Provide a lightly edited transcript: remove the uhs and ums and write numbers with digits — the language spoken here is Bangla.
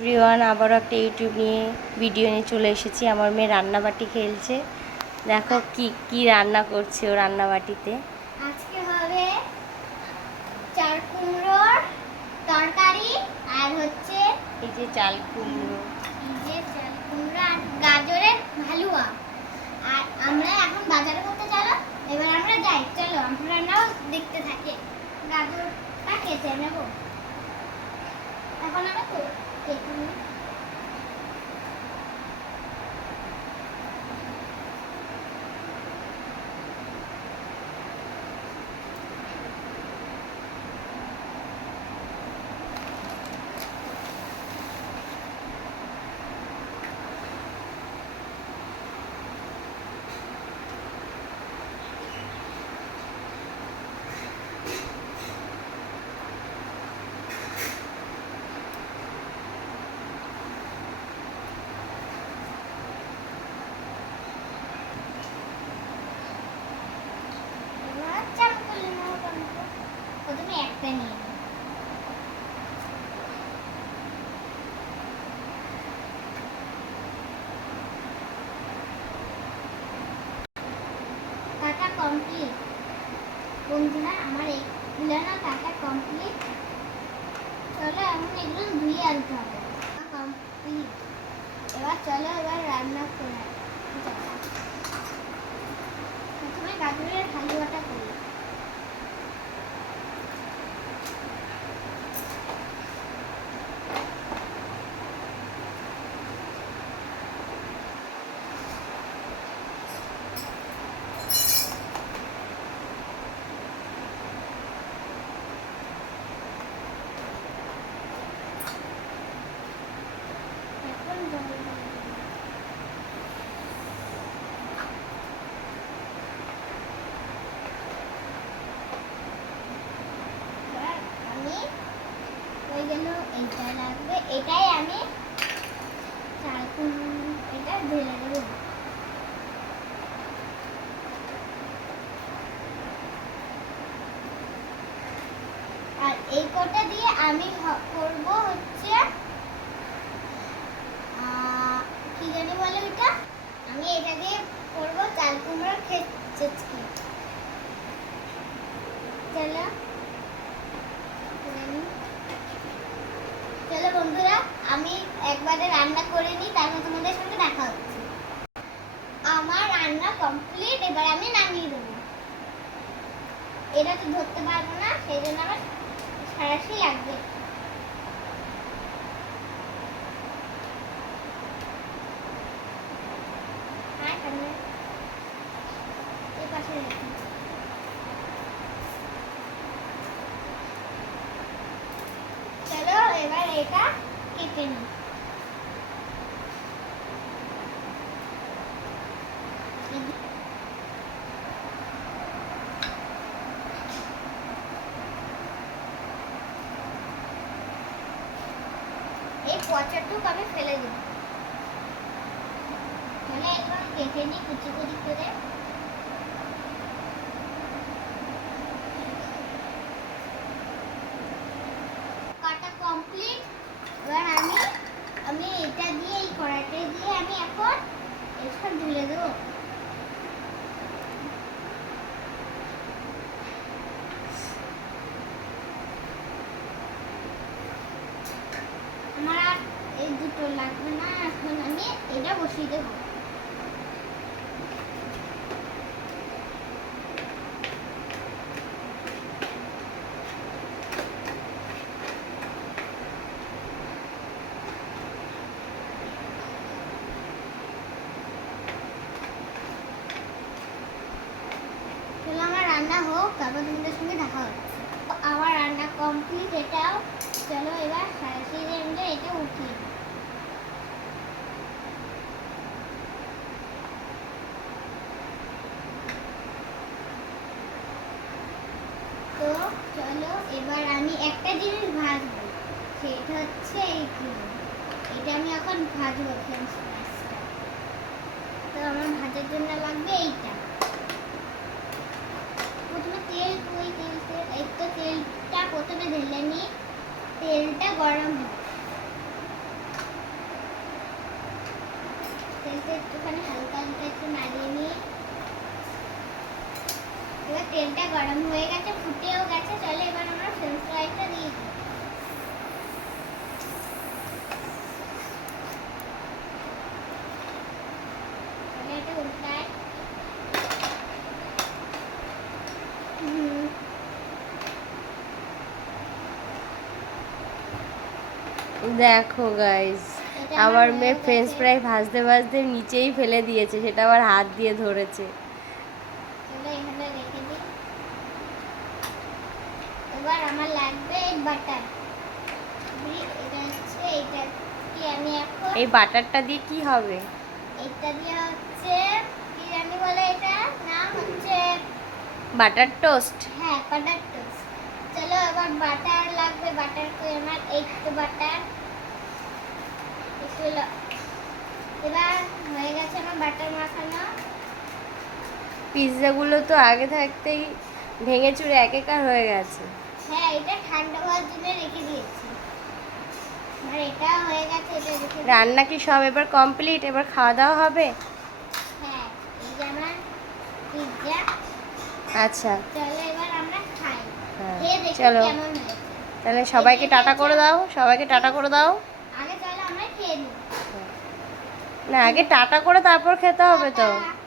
এভরিওয়ান, আবারও একটা ইউটিউব নিয়ে ভিডিও নিয়ে চলে এসেছি। আমার মেয়ে রান্নাবাটি খেলছে। দেখো কি কি রান্না করছে ও রান্নাবাটিতে। আজকে হবে চাল কুমড়োর তরকারি আর হচ্ছে এই যে চাল কুমড়ো, আর গাজরের হালুয়া। আর আমরা এখন বাজারে করতে চলো, এবার আমরা যাই। চলো আমরাও দেখতে থাকি। গাজরটা কেটে নেব। এখন আমরা কেটে নিই। প্রথমে একটা নিয়ে কাটা কমপ্লিট। বন্ধুরা আমার এইগুলো না কাটা কমপ্লিট। চলো এখন এগুলো ধুয়ে আনতে হবে। কমপ্লিট। এবার চলো এবার রান্না করে প্রথমে গাজরের হালুয়াটা করি। এইটা লাগবে, এটাই আমি চাল এটা ঢেলে দেব। আর এই কোটা দিয়ে আমি করব হচ্ছে কি জানি বলে এটা, আমি এটা দিয়ে করব চাল কুমড়োর খিচুড়ি। চলো চলো বন্ধুরা, আমি একবারে রান্না করে নিই, তারপর তোমাদের সঙ্গে দেখা হচ্ছে। আমার রান্না কমপ্লিট। এবার আমি নামিয়ে দেবো। এটা তো ধরতে পারবো না, সেই জন্য আমার সারাশি লাগবে। এই পাশে রেখে চলো এবার এটা কেটে নিই। এই পচাটুক আমি ফেলে দেব। তাহলে এখন কেটে নিই কুচি কুচি করে। কাটা কমপ্লিট। এবার আমি এটা দিয়ে এই কড়াইটা দিয়ে আমি এখন এসব ঢেলে দেবো। আমার আর এই দুটো লাগবে না, এখন আমি এটা বসিয়ে দেবো। আমার রান্না হোক, তারপর তোমাদের সঙ্গে দেখা হচ্ছে। আমার রান্না কমপ্লিট এটাও। চলো এবার সারাশি রেঞ্জে এটা উঠিয়ে দিই। তো চলো এবার আমি একটা জিনিস ভাজবো, সেটা হচ্ছে এইগুলো। এটা আমি এখন ভাজবো ফ্রেঞ্চ ফ্রাইসটা। তো আমার ভাজার জন্য লাগবে এইটা। প্রথমে তেল এই তো তেলটা প্রথমে ঢেলে নিই। তেলটা গরম হয়। তেলটা একটুখানি হালকা হালকা একটু নাড়িয়ে নিই। এবার তেলটা গরম হয়ে গেছে, ফুটেও গেছে। চলো এবার আমরা ফ্রেঞ্চ ফ্রাইটা দিয়ে দিই। তাহলে এটা উল্টাই। দেখো গাইস, এটা আমার হয়ে মেয়ে ফ্রেঞ্চ গেছে। ফ্রাই ভাজতে ভাজতে নিচেই ফেলে দিয়েছে, সেটা আবার হাত দিয়ে ধরেছে। চলো এখানে রেখে দিই। এবার আমার লাগবে বাটার। এটা হচ্ছে এটা কি আমি এখন এই বাটারটা দিয়ে কি হবে? এটা দিয়ে হচ্ছে কি জানি বলে, এটা নাম হচ্ছে বাটার টোস্ট। হ্যাঁ বাটার টোস্ট। চলো এবার বাটার লাগবে। বাটার কই আমার, এই তো বাটার একটু এবার হয়ে গেছে আমার বাটার মাখানো। পিৎজাগুলো তো আগে থাকতেই ভেঙে চুরে একাকার হয়ে গেছে। হ্যাঁ এটা ঠান্ডা হওয়ার জন্য রেখে দিয়েছি। আর এটা হয়ে গেছে, এটা রেখে দিই। রান্না কি সব এবার কমপ্লিট? এবার খাওয়া দাওয়া হবে? হ্যাঁ এই যে আমার পিৎজা। আচ্ছা, চলো এবার আমরা খাই। হ্যাঁ, খেয়ে দেখি চলো। কেমন হয়েছে। তাহলে সবাইকে টাটা করে দাও, সবাইকে টাটা করে দাও। আগে চলো আমরা খেয়ে নিই। না, আগে টাটা করে তারপর খেতে হবে তো। টাটা।